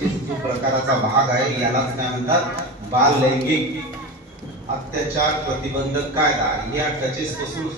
जो प्रकाराचा भाग आहे यालाच काय म्हणतात बाल लैंगिक अत्याचार प्रतिबंधक कायदा। या टचेस पासून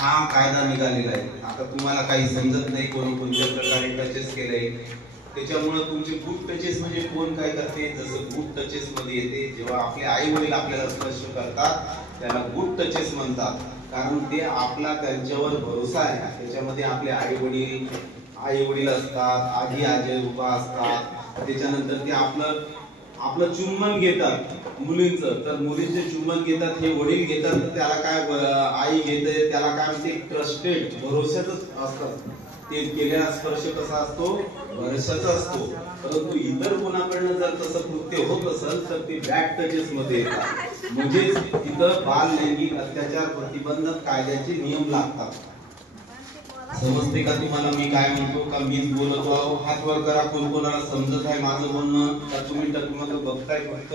हा कायदा निघालेला आहे। आता तुम्हाला काही समजत नाही कोणत्या प्रकारे टचेस केलंय, त्याच्यामुळे तुमचे गुड टचेस म्हणजे कोण काय करते, जसं गुड टचेस मध्ये येते जेव्हा आपले आई वडील आपल्याला स्पर्श करतात त्याला गुड टचेस म्हणतात, कारण ते आपला त्यांच्यावर भरोसा आहे। त्याच्यामध्ये आपले आई वडील असतात, आजी आजोबा असतात, त्याच्यानंतर ते आपलं चुंबन घेतात मुलींचं, तर मुलींचे चुंबन घेतात हे वडील घेतात, तर त्याला काय आई घेते त्याला काय म्हणते ट्रस्टेड भरोशाच असतात। ते केलेला स्पर्श कसा असतो भरोशाचा असतो। परंतु इतर कोणाकडनं जर तसं कृत्य होत असेल तर ते बॅड टचेस मध्ये येतात, म्हणजे तिथं बाल लैंगिक अत्याचार प्रतिबंधक कायद्याचे नियम लागतात। समजते का तुम्हाला मी काय म्हणतो का मीच बोलतो आहो? हात वर करा कोण कोणाला समजत आहे माझं बोलणं, का तुम्ही टकमक बघताय फक्त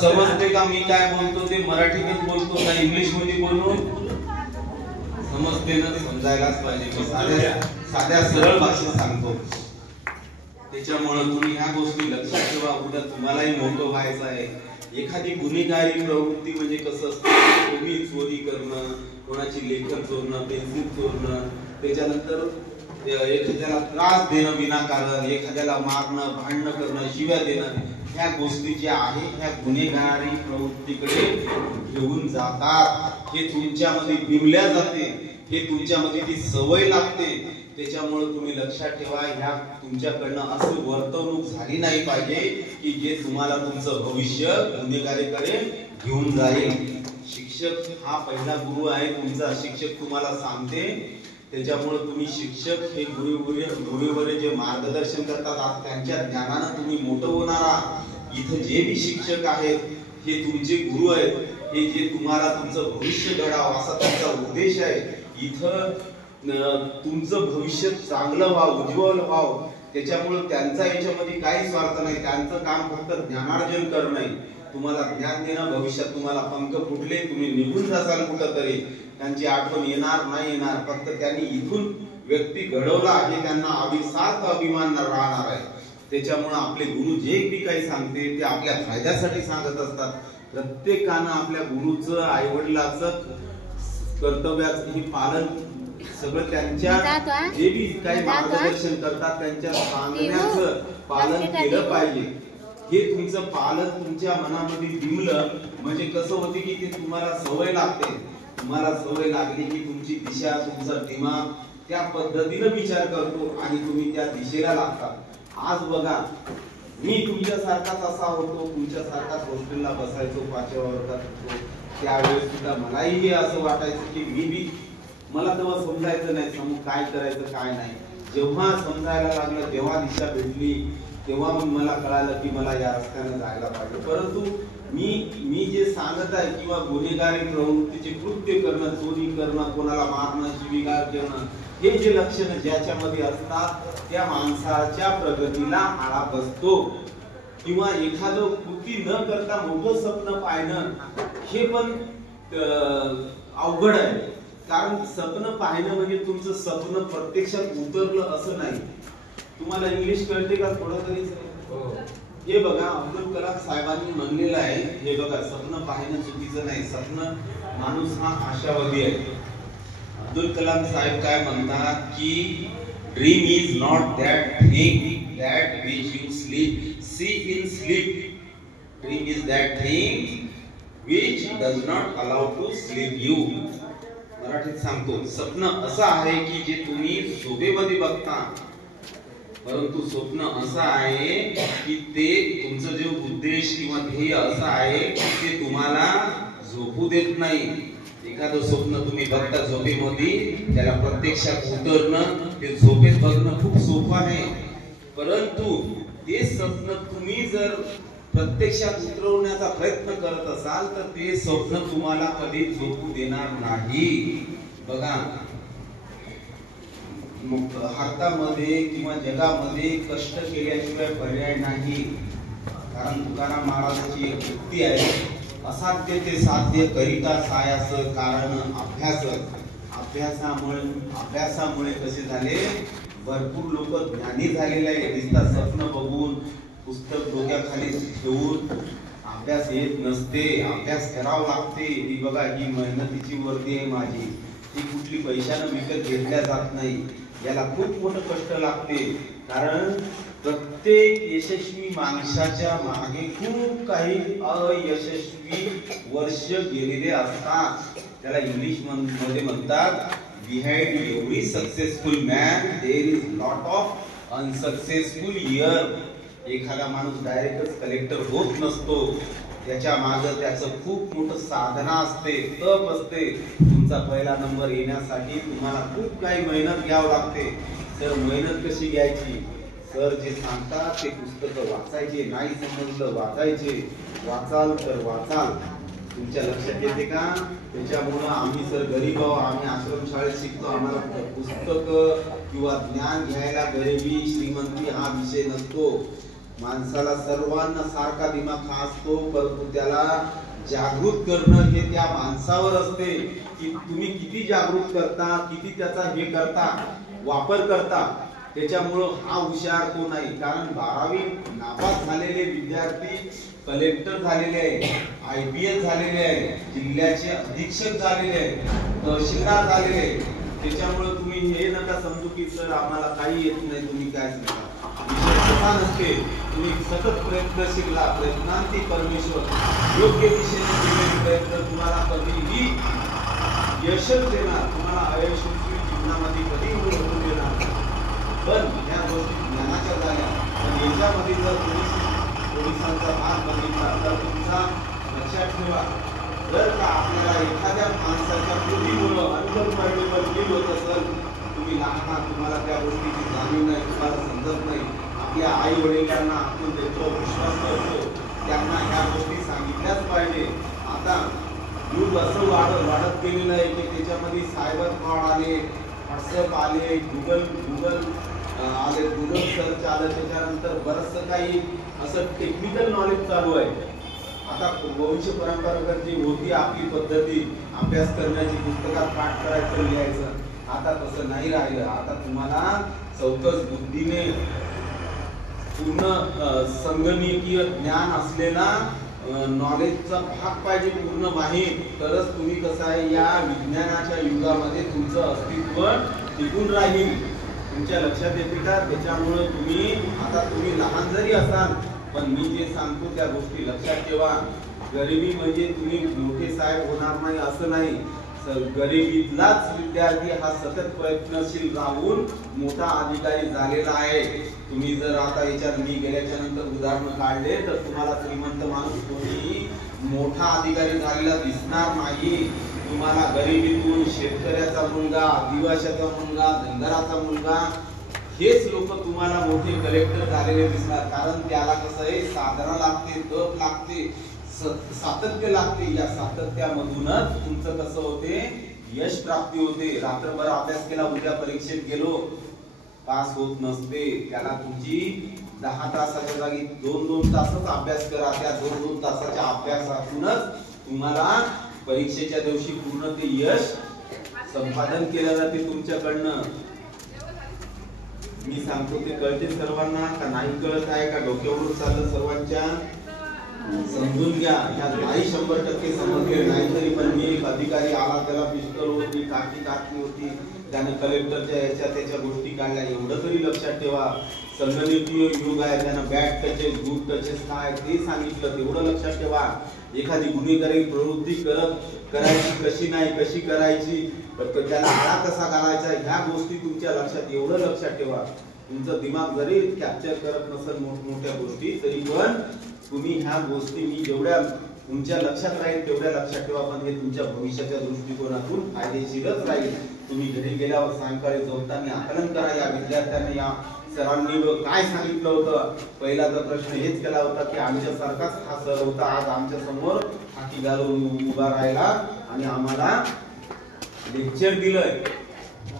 समजते का मी काय बोलतो ते मराठीतच बोलतो का इंग्लिश मध्ये बोलतो? समजते ना, समजायलाच पाहिजे। मी साध्या सरळ भाषेत सांगतो, त्याच्यामुळे तुम्ही ह्या गोष्टी लक्षात ठेवा। उद्या तुम्हालाही मोठं व्हायचं आहे। एखादी गुन्हेगारी प्रवृत्ती म्हणजे कसं असतं, तुम्ही चोरी करणं, कोणाची लेखन चोरणं, पेन्सिल चोरणं, त्याच्यानंतर एखाद्याला त्रास देणं विनाकारण, एखाद्याला मारणं, भांडणं करणं, शिव्या देणं, ह्या गोष्टी ज्या आहे ह्या गुन्हेगारी प्रवृत्तीकडे घेऊन जातात। हे तुमच्यामध्ये बिंबल्या जाते, हे तुमच्यामध्ये ती सवय लागते। त्याच्यामुळे तुम्ही लक्षात ठेवा ह्या तुमच्याकडनं असं वर्तवणूक झाली नाही पाहिजे की जे तुम्हाला तुमचं भविष्य गुन्हेगारीकडे घेऊन जाईल। शिक्षक हा पहिला गुरु आहे तुमचा, शिक्षक तुम्हाला सांगते, त्याच्यामुळे तुम्ही शिक्षक हे गुरुवर जे मार्गदर्शन करतात आज त्यांच्या ज्ञानानं तुम्ही मोठं होणार आहात। इथं जे भी शिक्षक आहेत हे तुमचे गुरु आहेत, हे जे तुम्हाला तुमचं भविष्य घडावं असा त्यांचा उद्देश आहे। इथं तुमचं भविष्य चांगलं व्हावं, उज्ज्वल व्हावं, त्याच्यामुळे त्यांचा याच्यामध्ये काही स्वार्थ नाही। त्यांचं काम फक्त ज्ञानार्जन करणं आहे, तुम्हाला ज्ञान देणं। भविष्यात तुम्हाला पंख फुटले तुम्ही निघून जासाल कुठं तरी, त्यांची आठवण येणार नाही येणार, फक्त त्यांनी इथून व्यक्ती घडवला हे त्यांना अभिसार्थ अभिमान राहणार आहे। त्याच्यामुळे आपले गुरु जे बी काही सांगते ते आपल्या फायद्यासाठी सांगत असतात। प्रत्येकानं आपल्या गुरुचं आई वडिलाचं कर्तव्याचं हे पालन सगळं त्यांच्या जे बी काही मार्गदर्शन करतात त्यांच्या सांगण्याचं पालन केलं पाहिजे। हे तुमचं पालन तुमच्या मनामध्ये बिंबलं म्हणजे कसं होते की ते तुम्हाला सवय लागते। तुम्हाला सवय लागली की तुमची दिशा तुमचा दिमाग त्या पद्धतीने विचार करतो आणि तुम्ही त्या दिशेला लागता। आज बघा मी तुमच्यासारखाच असा होतो, तुमच्यासारखाच हॉस्टेलला बसायचो, 5व्या वर्गात होतो, त्यावेळेस सुद्धा मलाही असं वाटायचं की मी मला तेव्हा समजायचं नाही काय करायचं काय नाही। जेव्हा समजायला लागलं तेव्हा दिशा भेटली, तेव्हा मग मला कळालं की मला या रस्त्याने जायला पाहिजे। परंतु मी जे सांगत आहे किंवा गुन्हेगारी प्रवृत्तीचे कृत्य करणं, चोरी करणं, कोणाला मारणं, शिवीगाळ करणं, हे जे लक्षण ज्याच्यामध्ये असतात त्या माणसाच्या प्रगतीला आळा बसतो। किंवा एखादं कृती न करता मोठं स्वप्न पाहणं हे पण अवघड आहे, कारण स्वप्न पाहणं म्हणजे तुमचं स्वप्न प्रत्यक्षात उतरलं असं नाही। तुम्हाला इंग्लिश कळते का थोडं तरी? हे बघा अब्दुल कलाम साहेबांनी म्हणलेलं आहे, हे बघा स्वप्न पाहणं चुकीचं नाही, स्वप्न माणूस हा आशावादी आहे। अब्दुल कलाम साहेब काय म्हणतात की dream is not that thing that which you see in sleep, dream is that thing which does not allow to sleep you. मराठीत सांगतो, स्वप्न असं आहे की जे तुम्ही झोपेमध्ये बघता, परंतु स्वप्न असं आहे की ते तुमचं जे उद्देश किंवा ध्येय असं आहे की ते तुम्हाला झोपू देत नाही। एखादं स्वप्न तुम्ही बघता झोपेमध्ये, त्याला प्रत्यक्षात उतरणं ते झोपेत बघणं खूप सोपं आहे, परंतु ते स्वप्न तुम्ही जर प्रत्यक्षात उतरवण्याचा प्रयत्न करत असाल तर ते स्वप्न तुम्हाला कधी झोपू देणार नाही। बघा भारतामध्ये किंवा जगामध्ये कष्ट केल्याशिवाय पर्याय नाही, कारण तुकाराम महाराजांची एक उक्ती आहे, असाध्य ते साध्य करिता सायास कारण अभ्यास। अभ्यासामुळे कसे झाले भरपूर लोक ज्ञानी झालेले आहे, दिसतात स्वप्न बघून, पुस्तक डोक्याखाली ठेवून. अभ्यास येत नसते, अभ्यास करावा लागते. ही बघा, ही मेहनतीची वर्दी आहे माझी, ती कुठली पैशानं विकत घेतल्या जात नाही. याला खूप मोठं कष्ट लागते. कारण प्रत्येक यशस्वी माणसाच्या मागे खूप काही अयशस्वी वर्ष गेलेले असतात. त्याला इंग्लिश मध्ये म्हणतात, behind every successful man there is lot of unsuccessful year. एखादा माणूस डायरेक्टच कलेक्टर होत नसतो, त्याच्या मागे त्याचं खूप मोठं साधना असते, तप असते. तुमचा पहिला नंबर येण्यासाठी तुम्हाला खूप काही मेहनत घ्यावी लागते. तर मेहनत कशी घ्यायची? सर जे सांगतात ते पुस्तकं वाचायचे, नाही समजलं वाचायचे, वाचाल तर वाचाल. तुमच्या लक्षात येते का? त्याच्यामुळं आम्ही सर गरीब आहोत, आम्ही आश्रमशाळेत शिकतो, आम्हाला पुस्तक किंवा ज्ञान घ्यायला गरिबी श्रीमंती हा विषय नसतो. माणसाला सर्वांना सारखा दिमाग हा असतो, परंतु त्याला जागृत करणं हे त्या माणसावर असते की तुम्ही किती जागृत करता, किती त्याचा हे करता, वापर करता. त्याच्यामुळं हा हुशार तो नाही. कारण 12वी नापास झालेले विद्यार्थी कलेक्टर झालेले आहे, IPS झालेले आहे, जिल्ह्याचे अधीक्षक झालेले आहे, तहसीलदार झालेले आहे. त्याच्यामुळे तुम्ही हे नका समजू की सर आम्हाला काही येत नाही, तुम्ही काय सांगा. नसते, तुम्ही सतत प्रयत्नशील राहा. प्रयत्नांती परमेश्वर. योग्य दिशेने केलेले प्रयत्न तुम्हाला कधीही यशच देणार, तुम्हाला अयशस्वी जीवनामध्ये कधीही होऊ देणार. पण या गोष्टी ज्ञानाच्या झाल्या. पण याच्यामध्ये जर पोलिसांचा भाग बघितला तर तुमचा लक्षात ठेवा, जर का आपल्याला एखाद्या माणसाच्या कृतीमुळं अनकंफर्टेबल फील होत असेल, तुम्ही लहान, तुम्हाला त्या गोष्टीची जाणीव नाही, तुम्हाला समजत नाही. आपल्या आई वडिलांना आपण देतो, विश्वास करतो, त्यांना ह्या गोष्टी सांगितल्याच पाहिजे. आता युग असं वाढत गेलेलं आहे की त्याच्यामध्ये सायबर फ्रॉड आले, व्हॉट्सअप आले, गुगल आले, गुगल सर्च आलं, त्याच्यानंतर बरंचसं काही असं टेक्निकल नॉलेज चालू आहे. आता वंश परंपरागत जी होती आपली पद्धती अभ्यास करण्याची, पुस्तकात पाठ करायचं, लिहायचं, आता तसं नाही राहिलं. आता तुम्हाला चौकस बुद्धीने पूर्ण संगणकीय ज्ञान असलेला नॉलेजचा भाग पाहिजे पूर्ण माहीत, तरच तुम्ही कसं आहे या विज्ञानाच्या युगामध्ये तुमचं अस्तित्व टिकून राहील. तुमच्या लक्षात येते का? त्याच्यामुळे तुम्ही लहान जरी असाल, पण मी जे सांगतो त्या गोष्टी लक्षात ठेवा. गरिबी म्हणजे तुम्ही मोठे साहेब होणार नाही असं नाही. गरिबीतलाच विद्यार्थी हा सतत प्रयत्नशील राहून मोठा अधिकारी झालेला आहे. तुम्ही जर आता याच्यात मी गेल्याच्या नंतर उदाहरण काढले तर तुम्हाला श्रीमंत माणूस कोणी मोठा अधिकारी झालेला दिसणार नाही. तुम्हाला गरिबीतून शेतकऱ्याचा मुलगा, आदिवासीचा मुलगा, धनगराचा मुलगा हेच लोक तुम्हाला मोठे कलेक्टर झालेले दिसणार. कारण त्याला कसं आहे, साधना लागते, तप लागते, सातत्य लागते. या सातत्यामधूनच तुमचं कसं होते, यश प्राप्ती होते. रात्रभर अभ्यास केला, उद्या परीक्षेत गेलो, पास होत नसते. त्याला तुमची 10 तासाच्या जागी 2-2 तासच अभ्यास करा. त्या 2-2 तासाच्या अभ्यासातूनच तुम्हाला परीक्षेच्या दिवशी पूर्ण ते यश संपादन केलं जाते तुमच्याकडनं. मी सांगतो ते कळते सर्वांना का नाही कळत आहे का? डोक्यावरून चाललं सर्वांच्या? समजून घ्या. ह्या नाही 100% समजले नाही तरी पण मी एक अधिकारी आला, त्याला पिस्टल होती, काठी होती, त्याने कलेक्टरच्या याच्या त्याच्या गोष्टी काढल्या, एवढं तरी लक्षात ठेवा. संगणकीय युग आहे, त्यानं बॅड टचेस, गुड टचेस काय ते सांगितलं, तेवढं लक्षात ठेवा. एखादी गुन्हेगारी प्रवृत्ती करायची कशी नाही, कशी करायची, त्याला आळा कसा घालायचा, ह्या गोष्टी तुमच्या लक्षात, एवढं लक्षात ठेवा. तुमचं दिमाग जरी कॅप्चर करत नसेल मोठमोठ्या गोष्टी, तरी पण तुम्ही ह्या गोष्टी मी जेवढ्या तुमच्या लक्षात राहील तेवढ्या लक्षात ठेवा. पण हे तुमच्या भविष्याच्या दृष्टिकोनातून फायदेशीरच राहील. तुम्ही घरी गेल्यावर सायंकाळी झोपताना आकलन करा. या विद्यार्थ्यांनी, या सरांनी काय सांगितलं होतं. पहिला तर प्रश्न हेच केला होता की आमच्यासारखाच हा सर होता, आज आमच्या समोर हाती घालून उभा राहिला आणि आम्हाला लेक्चर दिलंय.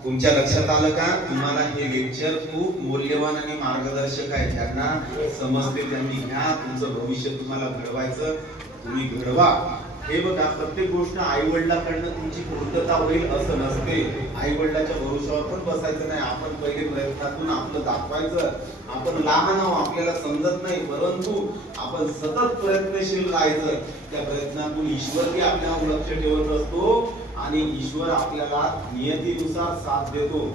तुमच्या लक्षात आलं का? तुम्हाला हे लेक्चर खूप मौल्यवान आणि मार्गदर्शक आहे. ज्यांना समजते त्यांनी घ्या. तुमचं भविष्य तुम्हाला घडवायचं, तुम्ही घडवा. हे बघा, प्रत्येक गोष्ट आई वडिलांकडनं तुमची पूर्तता होईल असं नसते. आई वडिलांच्या भरोशावर पण बसायचं नाही. आपण पहिले प्रयत्नातून आपलं दाखवायचं. आपण लहान आहोत, आपल्याला समजत नाही, परंतु आपण सतत प्रयत्नशील राहायचं. त्या प्रयत्नातून ईश्वरही आपल्यावर लक्ष ठेवत असतो आणि ईश्वर आपल्याला नियतीनुसार साथ देतो.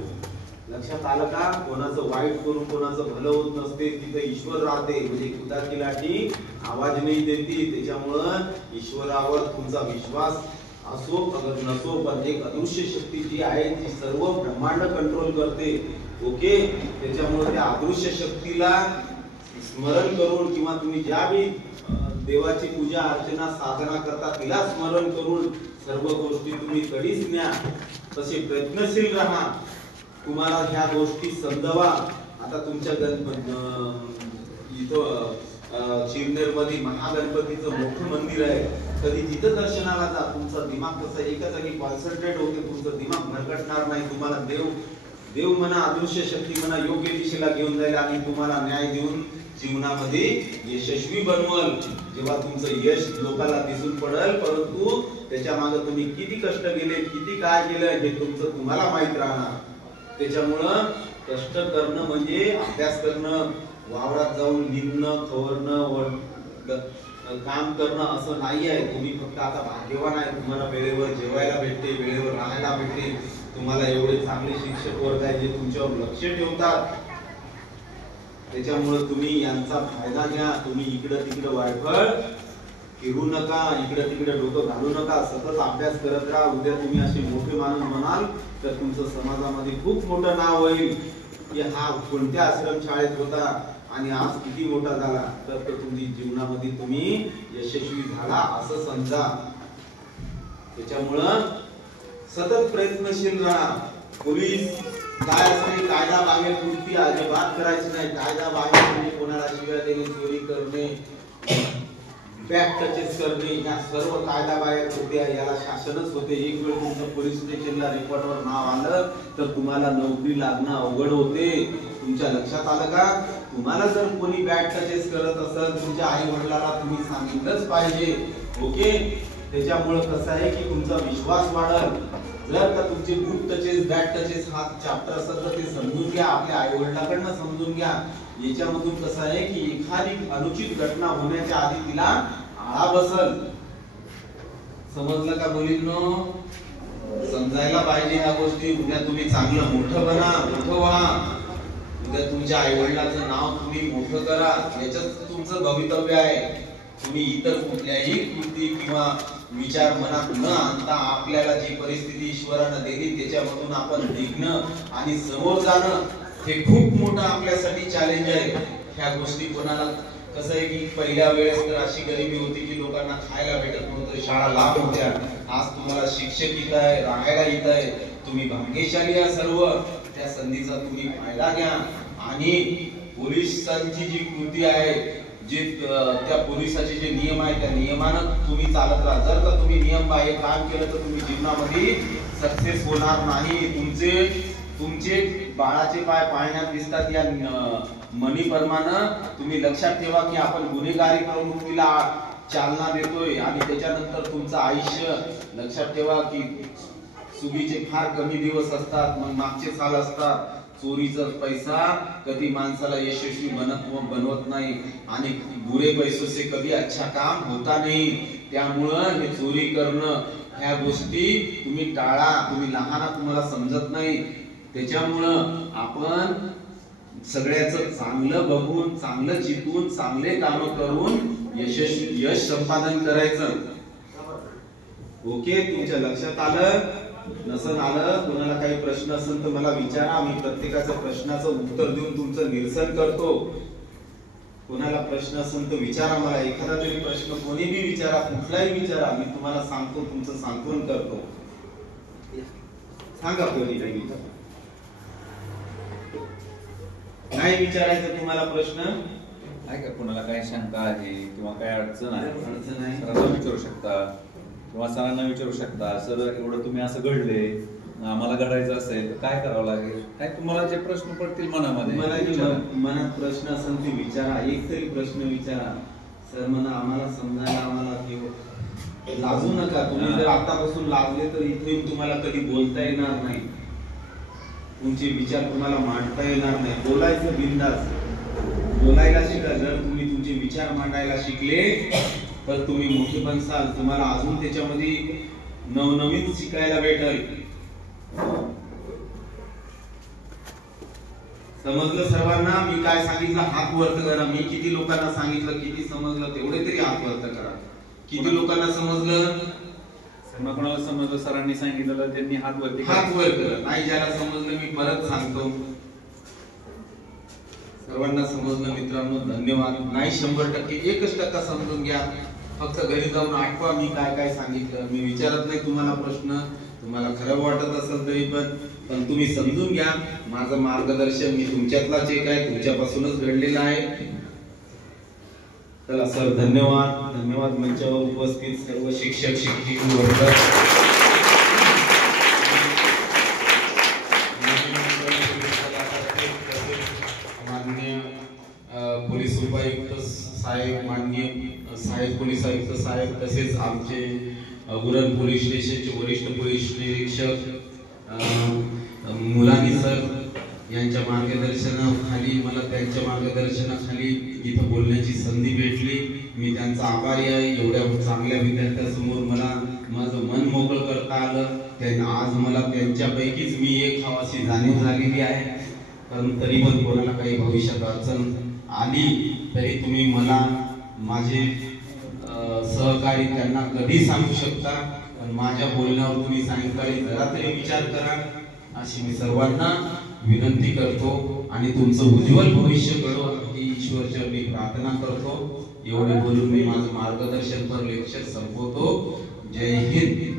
लक्षात आलं का? कोणाचं वाईट करून कोणाचं भलं होत नसते. तिथे ईश्वर राहते. म्हणजे खुदा की लाठी आवाज नाही देती. त्याच्यामुळं ईश्वरावर तुमचा विश्वास असो अगर नसो, पण एक अदृश्य शक्ती जी आहे ती सर्व ब्रह्मांड कंट्रोल करते. ओके, त्याच्यामुळे त्या अदृश्य शक्तीला स्मरण करून किंवा तुम्ही ज्यावेळी देवाची पूजा अर्चना साधना करता तिला स्मरण करून सर्व गोष्टी तुम्ही कधीच न्या. तसे प्रयत्नशील राहा. तुम्हाला ह्या गोष्टी समजावा. आता तुमच्या इथं शिवनेर मध्ये महागणपतीचं मोठं मंदिर आहे. कधी तिथं दर्शनाला जा. तुमचा दिमाग कसं एका जागी कॉन्सन्ट्रेट होते. तुमचं दिमाग भरकटणार नाही. तुम्हाला देव म्हणा, अदृश्य शक्ती म्हणा, योग्य दिशेला घेऊन जाईल आणि तुम्हाला न्याय देऊन जीवनामध्ये यशस्वी बनवल. जेव्हा तुमचं यश लोकांना दिसून पडेल, परंतु त्याच्या मागे तुम्ही किती कष्ट केले, किती काय केलं हे तुमचं तुम्हाला माहित राहणार. त्याच्यामुळं कष्ट करणं म्हणजे अभ्यास करणं, वावरात जाऊन लिहिणं, खवरणं, काम करणं असं नाही आहे. तुम्ही फक्त आता भाग्यवान आहे. तुम्हाला वेळेवर जेवायला भेटते, वेळेवर राहायला भेटते. तुम्हाला एवढे चांगले शिक्षक वर्ग आहे जे तुमच्यावर लक्ष ठेवतात. त्याच्यामुळे तुम्ही यांचा फायदा घ्या. तुम्ही इकडं तिकडं वायफळ फिरू नका, इकडे तिकडे डोकं घालू नका. सतत अभ्यास करत राहा. उद्या तुम्ही असे मोठे माणूस बनाल तर तुमचं समाजामध्ये खूप मोठं नाव होईल की हा कोणत्या आश्रम शाळेत होता आणि आज किती मोठा झाला. तर तुमची जीवनामध्ये तुम्ही यशस्वी झाला असं समजा. त्याच्यामुळं सतत प्रयत्नशील राहा. पोलीस काय असते, कायदा बाहेर कृती अजिबात करायची नाही. कायदा बाहेर म्हणजे कोणाला शिव्या देणे, चोरी करणे, बॅग टचेस करणे, या सर्व कायदा बाहेर होते. याला शासनच होते. एक वेळ तुमचं पोलीस स्टेशनला रेकॉर्डवर नाव आलं तर तुम्हाला नोकरी लागणं अवघड होते. तुमच्या लक्षात आलं का? तुम्हाला जर कोणी बॅग टचेस करत असेल, तुमच्या आई वडिलांना तुम्ही सांगितलंच पाहिजे. ओके, त्याच्यामुळे कसं आहे की तुमचा विश्वास वाढेल. जर का तुमचे गुड टचेस, बॅड टचेस हा चॅप्टर असेल तर ते समजून घ्या. आपल्या आई वडिलांकडनं समजून घ्या. याच्यामधून कसं आहे की एखादी अनुचित घटना होण्याच्या आधी तिला आळा बसल. समजलं का मुलींनो? समजायला पाहिजे ह्या गोष्टी. उद्या तुम्ही चांगलं मोठं बना, मोठं व्हा. उद्या तुमच्या आई वडिलांचं नाव तुम्ही मोठं करा. याच्यात तुमचं भवितव्य आहे. तुम्ही इतर कुठल्याही कृती किंवा विचार मनात न आणता आपल्याला जी परिस्थिती ईश्वरानं दिली त्याच्यामधून आपण निघणं आणि समोर जाणं हे खूप मोठं आपल्यासाठी चॅलेंज आहे. ह्या गोष्टी कोणाला कसं आहे की पहिल्या वेळेस तर अशी गरिबी होती की लोकांना खायला भेटत नव्हतं, शाळा लांब होत्या. आज तुम्हाला शिक्षक इथं आहे, राहायला इथं आहे. तुम्ही भाग्यशाली आहे सर्व. त्या संधीचा तुम्ही फायदा घ्या आणि पोलिसांची जी कृती आहे, जे त्या पोलिसाचे जे नियम आहे त्या नियमानं तुम्ही चालत राहा. जर का तुम्ही नियम बाह्य काम केलं तर तुम्ही जीवनामध्ये सक्सेस होणार नाही. तुमचे बाळाचे पाय पाळण्यात दिसतात या मनी प्रमाणे. तुम्ही लक्षात ठेवा की आपण गुन्हेगारी प्रवृत्तीला चालना देतोय आणि त्याच्यानंतर तुमचं आयुष्य लक्षात ठेवा की सुगीचे फार कमी दिवस असतात, मग मागचे साल असतात. चोरीचा पैसा कधी माणसाला यशस्वी बनवत नाही आणि बुरे पैसों से कभी अच्छा काम होता नहीं. त्यामुळं हे चोरी करणं ह्या गोष्टी तुम्ही टाळा. तुम्ही लहान, तुम्हाला समजत नाही. त्याच्यामुळं आपण सगळ्याचं चांगलं बघून, चांगलं चितून, चांगले काम करून यश संपादन करायचं. ओके, तुमच्या लक्षात आलं? नसन आलं, कोणाला काही प्रश्न असेल तर मला विचारा. मी प्रत्येकाच्या प्रश्नाचं उत्तर देऊन तुमचं निरसन करतो. कोणाला प्रश्न असेल तर विचारा मला. एखादा तरी प्रश्न कोणी बी विचारा, कुठलाही विचारा. मी तुम्हाला सांगतो, तुमचं सांत्वन करतो. सांगा कोणी काही नाही विचारायचं तुम्हाला प्रश्न आहे का? कोणाला काही शंका आहे किंवा काय अडचण आहे? अडचण आहे सरांना विचारू शकता किंवा सरांना विचारू शकता. सर, एवढं तुम्ही असं घडले, आम्हाला घडायचं असेल तर काय करावं लागेल? काय तुम्हाला जे प्रश्न पडतील मनामध्ये, मला जे मनात प्रश्न असेल ते विचारा. एक तरी प्रश्न विचारा. सर म्हणा आम्हाला समजायला, आम्हाला लाजू नका. तुम्ही जर आतापासून लाजले तर इथे तुम्हाला कधी बोलता येणार नाही, तुमचे विचार तुम्हाला मांडता येणार नाही. बोलायचं बिंदास, बोलायला शिका. जर तुम्ही तुमचे विचार मांडायला शिकले तर तुम्ही मोठे बनसाल. तुम्हाला अजून त्याच्यामध्ये नवनवीन शिकायला भेटेल. समजलं सर्वांना? मी काय सांगितलं हात वरत करा. मी किती लोकांना सांगितलं, किती समजलं तेवढे तरी हात वरत करा. किती लोकांना समजलं? कोणाला समजलं सरांनी सांगितलं त्यांनी हात वरती हात वर करा. नाही ज्याला समजलं मी परत सांगतो. सर्वांना समजलं मित्रांनो? धन्यवाद. नाही 100% 1% समजून घ्या. फक्त घरी जाऊन आठवा मी काय काय सांगितलं. मी विचारत नाही तुम्हाला प्रश्न, तुम्हाला खरं वाटत असेल तरी पण तुम्ही समजून घ्या. माझं मार्गदर्शन मी तुमच्यातलाच एक आहे, तुमच्यापासूनच घडलेलं आहे. चला सर, धन्यवाद. धन्यवाद मंचावर उपस्थित सर्व शिक्षक शिक्षिका वर्ग. माननीय पोलीस उपायुक्त साहेब, माननीय साहेब पोलीस आयुक्त साहेब, तसेच आमचे उरण पोलीस स्टेशनचे वरिष्ठ पोलीस निरीक्षक मुलानी सर यांच्या मार्गदर्शनाखाली, मला त्यांच्या मार्गदर्शनाखाली इथं बोलण्याची संधी भेटली. मी त्यांचा आभारी आहे. एवढ्या चांगल्या विद्यार्थ्यांसमोर मला माझं मन मोकळं करता आलं. त्यांना आज मला त्यांच्यापैकीच मी एक हवाशी जाणीव झालेली आहे. पण तरी पण कोणाला काही भविष्यात अडचण आली तरी तुम्ही मला माझे सहकारी त्यांना कधी सांगू शकता. पण माझ्या बोलण्यावर तुम्ही सायंकाळी जरा तरी विचार करा अशी मी सर्वांना विनंती करतो. आणि तुमचं उज्ज्वल भविष्य घडो ही ईश्वरचरणी प्रार्थना करतो. एवढे बोलून मी माझं मार्गदर्शन पर लेक्चर संपवतो. जय हिंद.